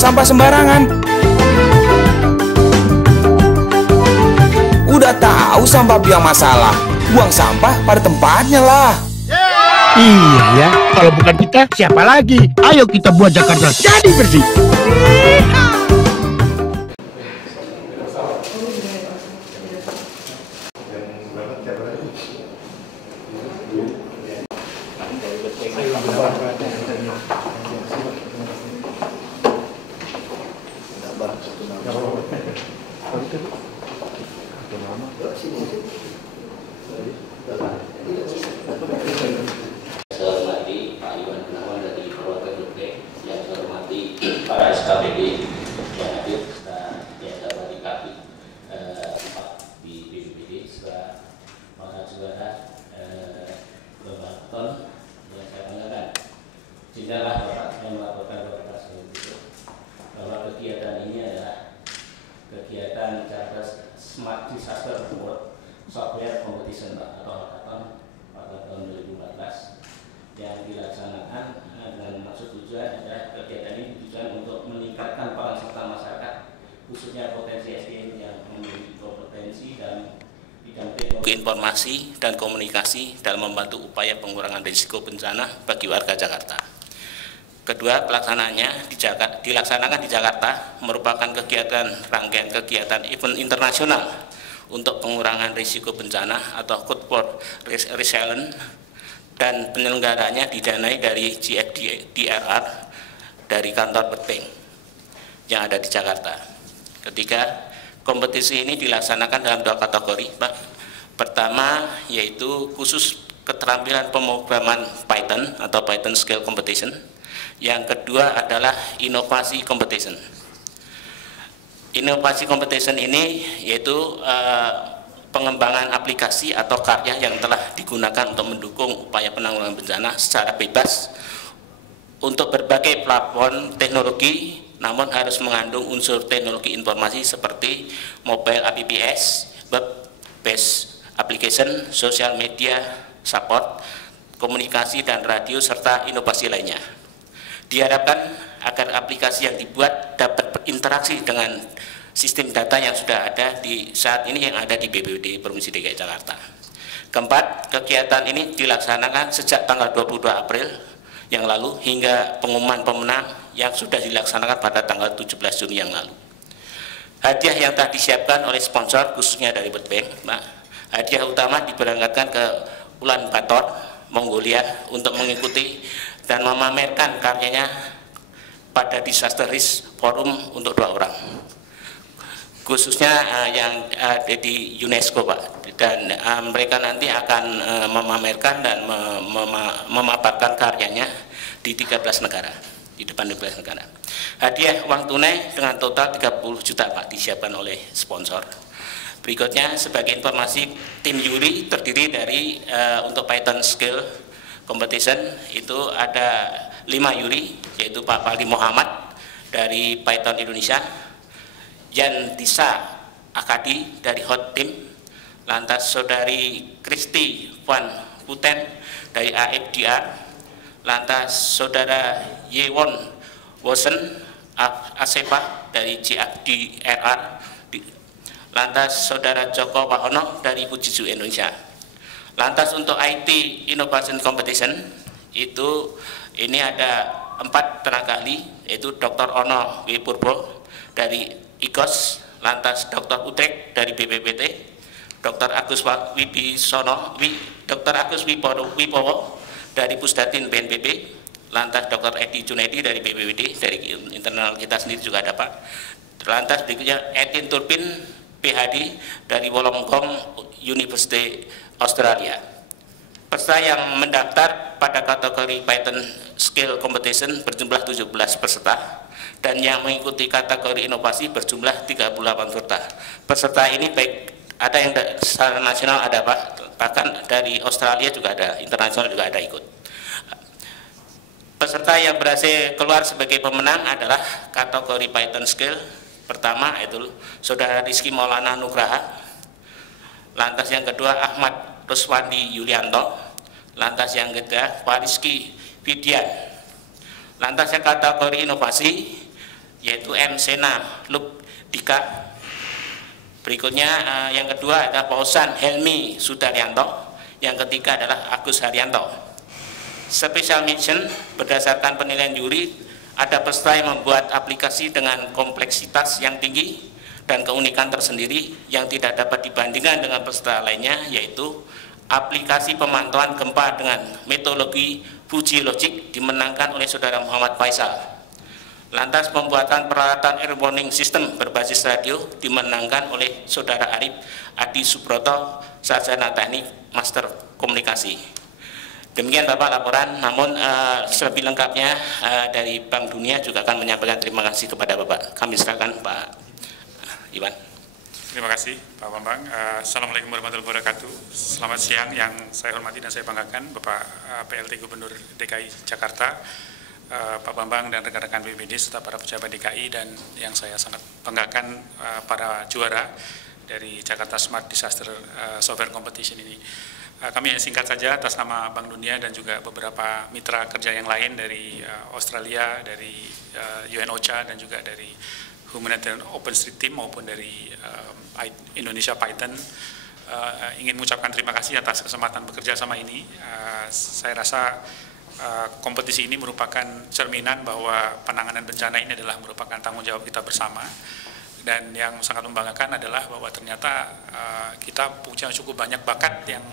sampah sembarangan. Udah tahu sampah biang masalah, buang sampah pada tempatnya lah. Iya ya, kalau bukan kita, siapa lagi? Ayo kita buat Jakarta jadi bersih. Para SKPD yang hadir dan yang dapat dikasih di BPBD serta para saudara Bapak yang saya banggakan. Izinkanlah Bapak saya melaporkan kepada seluruh bahwa kegiatan ini adalah kegiatan Jakarta Smart Disaster Award Software Competition atau hackathon pada tahun 2014 yang dilaksanakan dengan maksud tujuan adalah kegiatan ini tujuan untuk meningkatkan peran serta masyarakat khususnya potensi SDM yang memiliki kompetensi dan bidang teknologi informasi dan komunikasi dalam membantu upaya pengurangan risiko bencana bagi warga Jakarta. Kedua, pelaksanaannya dilaksanakan di Jakarta merupakan rangkaian kegiatan event internasional untuk pengurangan risiko bencana atau Code for Resilience, dan penyelenggaranya didanai dari GFDRR dari kantor World Bank yang ada di Jakarta. Ketiga, kompetisi ini dilaksanakan dalam 2 kategori, Pak. Pertama yaitu khusus keterampilan pemrograman Python atau Python Skill Competition. Yang kedua adalah inovasi competition. Inovasi competition ini yaitu pengembangan aplikasi atau karya yang telah digunakan untuk mendukung upaya penanggulangan bencana secara bebas untuk berbagai platform teknologi, namun harus mengandung unsur teknologi informasi seperti mobile apps, web-based application, social media support, komunikasi dan radio, serta inovasi lainnya. Diharapkan agar aplikasi yang dibuat dapat berinteraksi dengan sistem data yang sudah ada di saat ini yang ada di BPBD Provinsi DKI Jakarta. Keempat, kegiatan ini dilaksanakan sejak tanggal 22 April yang lalu hingga pengumuman pemenang yang sudah dilaksanakan pada tanggal 17 Juni yang lalu. Hadiah yang telah disiapkan oleh sponsor khususnya dari World Bank, Pak. Hadiah utama diberangkatkan ke Ulan Bator, Mongolia untuk mengikuti dan memamerkan karyanya pada Disaster Risk Forum untuk 2 orang. Khususnya yang ada di UNESCO, Pak, dan mereka nanti akan memamerkan dan memaparkan karyanya di 13 negara, di depan 13 negara. Hadiah uang tunai dengan total 30 juta, Pak, disiapkan oleh sponsor. Berikutnya sebagai informasi, tim juri terdiri dari untuk Python Skill Competition itu ada 5 juri, yaitu Pak Fali Muhammad dari Python Indonesia, Jan Tisa Akadi dari Hot Team, lantas Saudari Kristi Van Puten dari AFDR, lantas Saudara Yewon Wosen Asepa dari GFDRR, lantas Saudara Joko Wahono dari Fujitsu Indonesia. Lantas untuk IT Innovation Competition itu ini ada 4 tenaga ahli, yaitu Dr. Ono W. Purbo dari IKOS, lantas Dr. Utrek dari BPPT, Dr. Agus Wibisono, Dr. Agus Wibowo dari Pusdatin BNPB, lantas Dr. Edi Junedi dari BPBD, dari internal kita sendiri juga ada, Pak. Lantas berikutnya Edin Turpin PhD dari Wollongong University Australia. Peserta yang mendaftar pada kategori Python Skill Competition berjumlah 17 peserta, dan yang mengikuti kategori inovasi berjumlah 38 peserta. Peserta ini baik ada yang secara nasional ada, Pak, bahkan dari Australia juga ada, internasional juga ada ikut. Peserta yang berhasil keluar sebagai pemenang adalah kategori Python Skill. Pertama itu Saudara Rizky Maulana Nugraha, lantas yang kedua Ahmad Ruswandi Yulianto, lantas yang ketiga Pak Rizky Fidian. Lantas yang kategori inovasi yaitu M. Sena Lubdika. Berikutnya yang kedua adalah Pausan Helmi Sudaryanto. Yang ketiga adalah Agus Haryanto. Special mention berdasarkan penilaian juri, ada peserta yang membuat aplikasi dengan kompleksitas yang tinggi dan keunikan tersendiri yang tidak dapat dibandingkan dengan peserta lainnya, yaitu aplikasi pemantauan gempa dengan metodologi Fuji Logic dimenangkan oleh saudara Muhammad Faisal. Lantas pembuatan peralatan air warning system berbasis radio dimenangkan oleh saudara Arif Adi Subroto, sarjana teknik master komunikasi. Demikian Bapak laporan, namun lebih lengkapnya dari Bank Dunia juga akan menyampaikan terima kasih kepada Bapak. Kami silakan Pak Iwan. Terima kasih Pak Bambang. Assalamualaikum warahmatullahi wabarakatuh. Selamat siang yang saya hormati dan saya banggakan Bapak PLT Gubernur DKI Jakarta, Pak Bambang dan rekan-rekan BPD serta para pejabat DKI, dan yang saya sangat banggakan para juara dari Jakarta Smart Disaster Software Competition ini. Kami singkat saja atas nama Bank Dunia dan juga beberapa mitra kerja yang lain dari Australia, dari UNOCHA dan juga dari Humanitarian OpenStreetMap maupun dari Indonesia Python, ingin mengucapkan terima kasih atas kesempatan bekerja sama ini. Saya rasa kompetisi ini merupakan cerminan bahwa penanganan bencana ini adalah merupakan tanggung jawab kita bersama, dan yang sangat membanggakan adalah bahwa ternyata kita punya cukup banyak bakat yang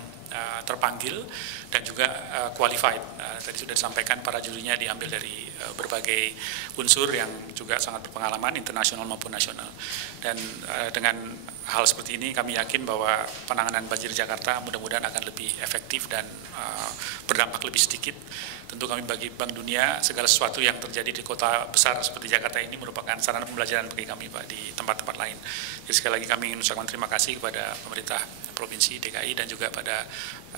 terpanggil dan juga qualified. Tadi sudah disampaikan para jurinya diambil dari berbagai unsur yang juga sangat berpengalaman internasional maupun nasional, dan dengan hal seperti ini kami yakin bahwa penanganan banjir Jakarta mudah-mudahan akan lebih efektif dan berdampak lebih sedikit. Tentu kami bagi Bank Dunia segala sesuatu yang terjadi di kota besar seperti Jakarta ini merupakan sarana pembelajaran bagi kami Pak di tempat-tempat lain. Jadi sekali lagi kami ingin mengucapkan terima kasih kepada pemerintah Provinsi DKI dan juga pada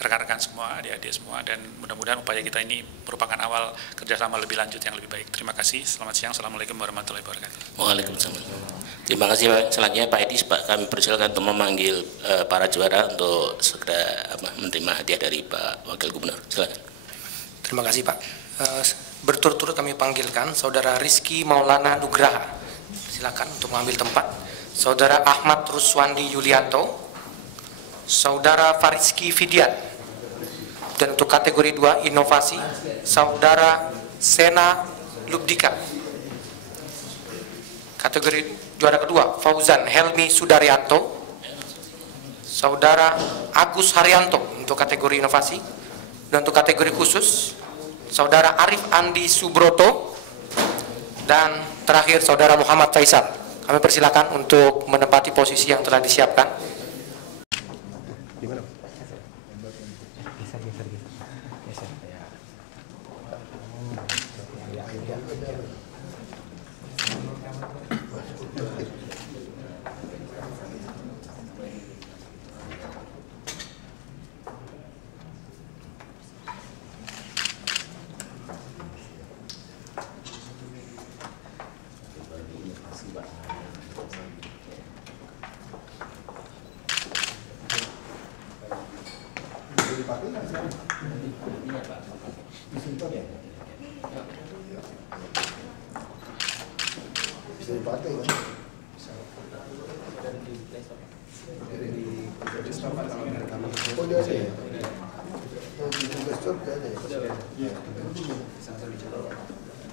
rekan-rekan semua, adik-adik semua, dan mudah-mudahan upaya kita ini merupakan awal kerjasama lebih lanjut yang lebih baik. Terima kasih, selamat siang, Assalamualaikum warahmatullahi wabarakatuh. Waalaikumsalam. Terima kasih Pak. Selanjutnya Pak Edis, Pak, kami persilakan untuk memanggil para juara untuk segera menerima hadiah dari Pak Wakil Gubernur. Silakan. Terima kasih Pak. Berturut-turut kami panggilkan Saudara Rizky Maulana Nugraha. Silakan untuk mengambil tempat. Saudara Ahmad Ruswandi Yulianto, Saudara Fariski Fidian, dan untuk kategori 2 inovasi Saudara Sena Lubdika. Kategori juara kedua Fauzan Helmi Sudaryanto, Saudara Agus Haryanto untuk kategori inovasi, dan untuk kategori khusus Saudara Arif Andi Subroto, dan terakhir Saudara Muhammad Faisal. Kami persilakan untuk menempati posisi yang telah disiapkan.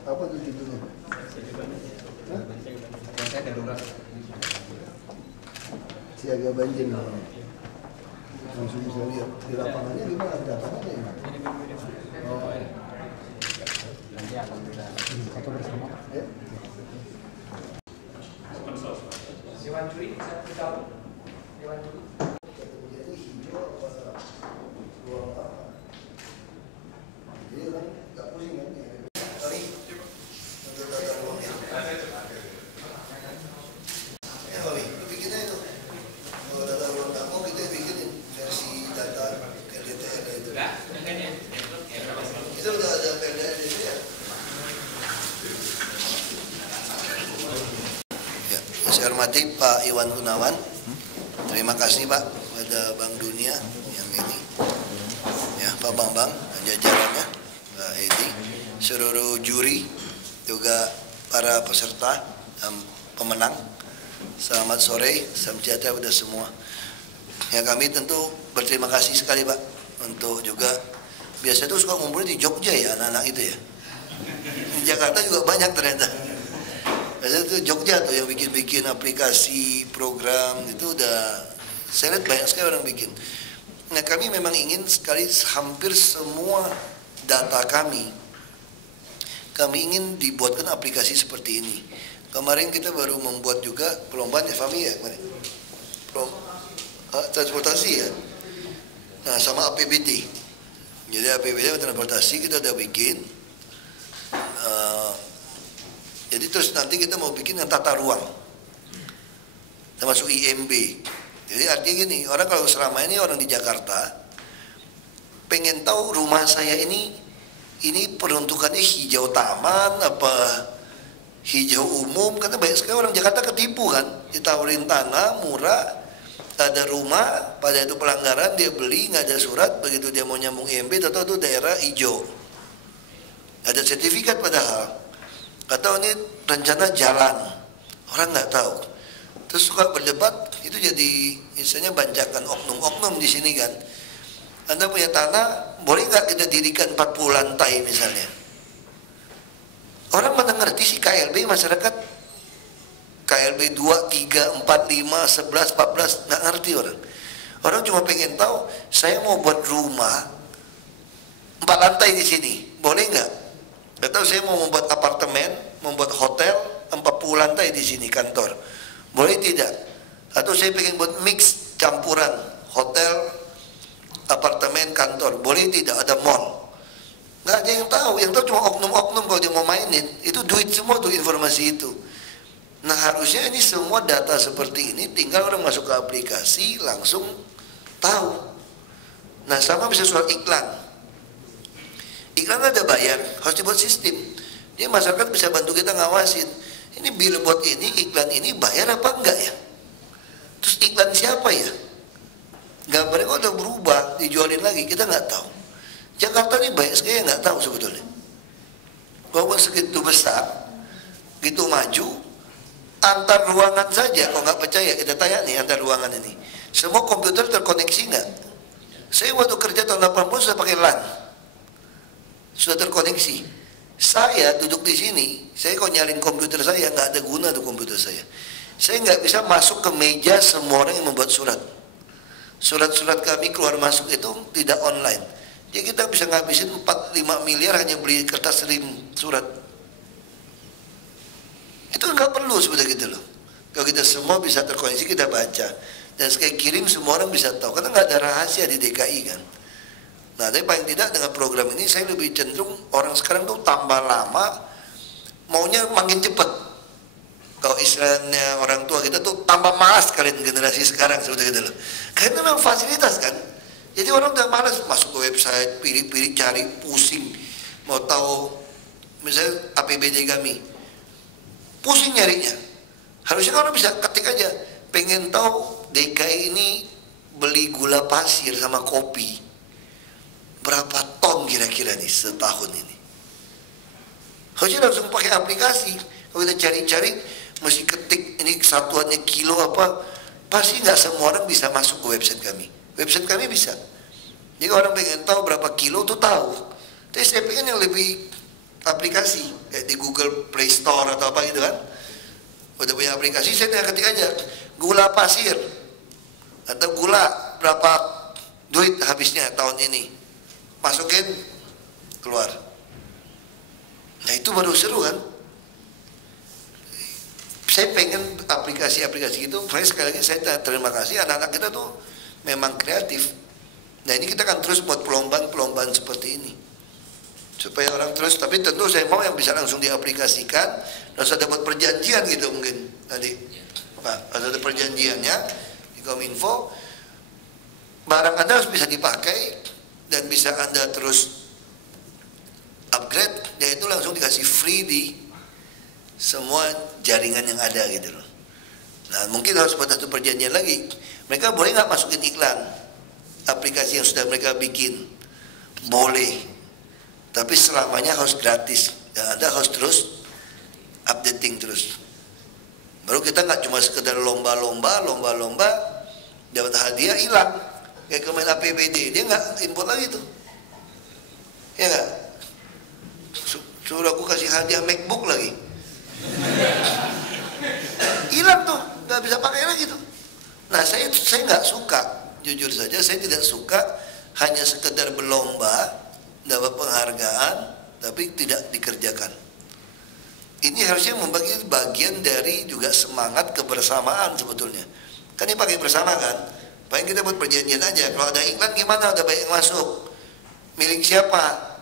Apa tuh judulnya? Siaga banjir. Langsung bisa lihat di lapangannya gimana, di lapangannya ya? Oh, nanti akan kita foto bersama. Ya. Dewan juri bisa beritahu? Dewan juri. Jadi hijau apa? Ruang apa? Jadi orang nggak pusing kan? Sorry. Untuk tata ruangnya. Ya Bobby, lu bikinnya itu. Kalau tata ruang kamu kita bikinin versi data ke DTR itu. Kita udah ada perda di situ ya. Ya, saya hormati Pak Iwan Gunawan. Terima kasih Pak pada Bank Dunia yang ini. Ya, Pak Bambang dan jajarannya, Mbak Edi, seluruh juri, juga para peserta pemenang. Selamat sore, salam sejahtera udah semua. Ya kami tentu berterima kasih sekali Pak untuk juga biasa tuh suka ngumpul di Jogja ya anak-anak itu ya. Di Jakarta juga banyak ternyata. Biasanya tuh Jogja tuh yang bikin-bikin aplikasi, program itu udah saya lihat banyak sekali orang bikin. Nah kami memang ingin sekali hampir semua data kami ingin dibuatkan aplikasi seperti ini. Kemarin kita baru membuat juga perlombaan FAMI ya kemarin. Transportasi ya. Nah sama APBD. Jadi APBD transportasi kita udah bikin. Jadi terus nanti kita mau bikin yang tata ruang. Termasuk IMB. Jadi artinya gini, orang kalau selama ini orang di Jakarta pengen tahu rumah saya ini peruntukannya hijau taman apa hijau umum, karena banyak sekali orang Jakarta ketipu kan, ditawarin tanah murah, ada rumah, pada itu pelanggaran dia beli nggak ada surat, begitu dia mau nyambung IMB atau itu daerah hijau, ada sertifikat padahal, atau ini rencana jalan, orang nggak tahu, terus suka berdebat, itu jadi misalnya banjakan oknum-oknum di sini kan, Anda punya tanah, boleh nggak kita dirikan 40 lantai misalnya? Orang mana ngerti sih KLB masyarakat? KLB 2, 3, 4, 5, 11, 14, nggak ngerti orang. Orang cuma pengen tahu, saya mau buat rumah 4 lantai di sini, boleh nggak? Atau saya mau membuat apartemen, membuat hotel 40 lantai di sini kantor, boleh tidak? Atau saya pengen buat mix campuran hotel, apartemen, kantor, boleh tidak? Ada mall. Nggak ada yang tahu cuma oknum-oknum kalau dia mau mainin, itu duit semua tuh informasi itu. Nah harusnya ini semua data seperti ini tinggal orang masuk ke aplikasi langsung tahu. Nah sama bisa soal iklan. Iklan ada bayar, harus dibuat sistem. Dia masyarakat bisa bantu kita ngawasin. Ini billboard ini, iklan ini bayar apa enggak ya? Terus iklan siapa ya? Gambarnya kok udah berubah, dijualin lagi, kita nggak tahu. Jakarta ini banyak sekali yang nggak tahu sebetulnya. Walaupun segitu besar, gitu maju, antar ruangan saja, kalau nggak percaya kita tanya nih antar ruangan ini. Semua komputer terkoneksi nggak? Saya waktu kerja tahun 80 sudah pakai LAN, sudah terkoneksi. Saya duduk di sini, saya kalau nyalin komputer saya nggak ada guna tuh komputer saya. Saya nggak bisa masuk ke meja semua orang yang membuat surat. Surat-surat kami keluar masuk itu tidak online. Jadi kita bisa ngabisin 4-5 miliar hanya beli kertas rim surat. Itu nggak perlu sebenarnya gitu loh. Kalau kita semua bisa terkoneksi, kita baca. Dan sekali kirim semua orang bisa tahu. Karena nggak ada rahasia di DKI kan. Nah tapi paling tidak dengan program ini saya lebih cenderung orang sekarang tuh tambah lama maunya makin cepat. Kalau istilahnya orang tua kita tuh tambah malas kalian generasi sekarang seperti itu loh. Karena memang fasilitas kan. Jadi orang udah malas masuk ke website, pilih-pilih cari, pusing. Mau tahu misalnya APBD kami, pusing nyarinya. Harusnya orang bisa ketik aja, pengen tahu DKI ini beli gula pasir sama kopi berapa ton kira-kira nih setahun ini. Harusnya langsung pakai aplikasi. Kalau kita cari-cari, mesti ketik ini kesatuannya kilo apa, pasti nggak semua orang bisa masuk ke website kami. Website kami bisa. Jadi orang pengen tahu berapa kilo tuh tahu. Tapi saya pengen yang lebih aplikasi, kayak di Google Play Store atau apa gitu kan. Udah punya aplikasi, saya tinggal ketik aja gula pasir atau gula berapa duit habisnya tahun ini, masukin keluar. Nah itu baru seru kan. Saya pengen aplikasi-aplikasi itu. Sekali lagi saya terima kasih anak-anak kita tuh memang kreatif. Nah ini kita akan terus buat perlombaan seperti ini supaya orang terus, tapi tentu saya mau yang bisa langsung diaplikasikan, harus ada buat perjanjian gitu mungkin tadi Pak, harus ada perjanjiannya di Kominfo, barang Anda harus bisa dipakai dan bisa Anda terus upgrade, dan itu langsung dikasih free di semua jaringan yang ada gitu loh. Nah mungkin harus buat satu perjanjian lagi, mereka boleh nggak masukin iklan aplikasi yang sudah mereka bikin? Boleh, tapi selamanya harus gratis dan Anda harus terus updating terus. Baru kita nggak cuma sekedar lomba-lomba, dapat hadiah hilang. Kayak kemarin APBD, dia nggak import lagi tuh. Ya nggak? Suruh aku kasih hadiah MacBook lagi. Hilang tuh, nggak bisa pakai lagi tuh. Nah saya nggak suka, jujur saja saya tidak suka hanya sekedar berlomba, dapat penghargaan, tapi tidak dikerjakan. Ini harusnya membagi bagian dari juga semangat kebersamaan sebetulnya. Kan ini pakai bersama kan? Paling kita buat perjanjian aja. Kalau ada iklan gimana? Ada banyak yang masuk. Milik siapa?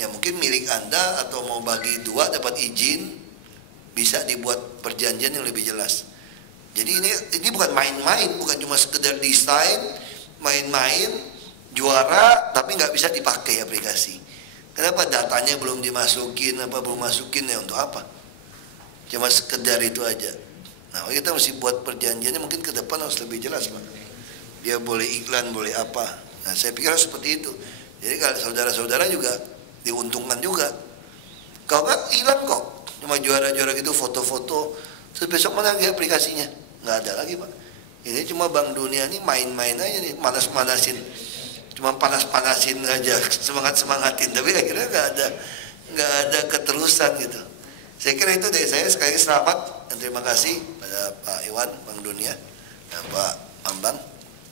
Ya mungkin milik Anda atau mau bagi dua dapat izin, bisa dibuat perjanjian yang lebih jelas. Jadi ini bukan main-main, bukan cuma sekedar desain, main-main, juara tapi nggak bisa dipakai aplikasi. Kenapa datanya belum dimasukin, belum masukin ya untuk apa? Cuma sekedar itu aja. Nah kita mesti buat perjanjiannya mungkin ke depan harus lebih jelas Pak. Dia boleh iklan, boleh apa. Nah saya pikir harus seperti itu. Jadi kalau saudara-saudara juga diuntungkan juga. Kalau nggak hilang kok. Cuma juara-juara gitu foto-foto. Terus besok mana lagi aplikasinya? Nggak ada lagi Pak. Ini cuma Bank Dunia ini main-main aja nih, panas-panasin. Cuma panas-panasin aja, semangat-semangatin. Tapi akhirnya nggak ada keterusan gitu. Saya kira itu dari saya. Sekali lagi selamat dan terima kasih pada Pak Iwan, Bank Dunia, dan Pak Bambang.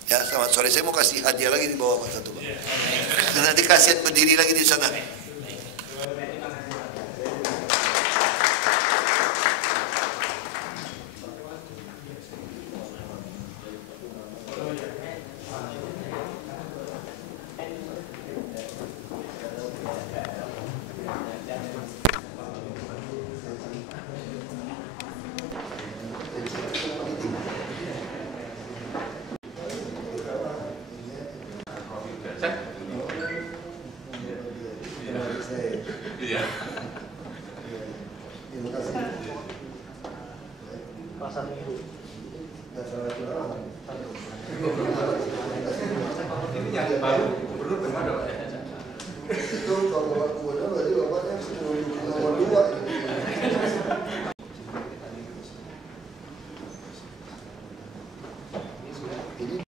Ya, selamat sore. Saya mau kasih hadiah lagi di bawah Pak satu Pak. Nanti kasihan berdiri lagi di sana. Iya. Terima kasih. Pasar Minggu.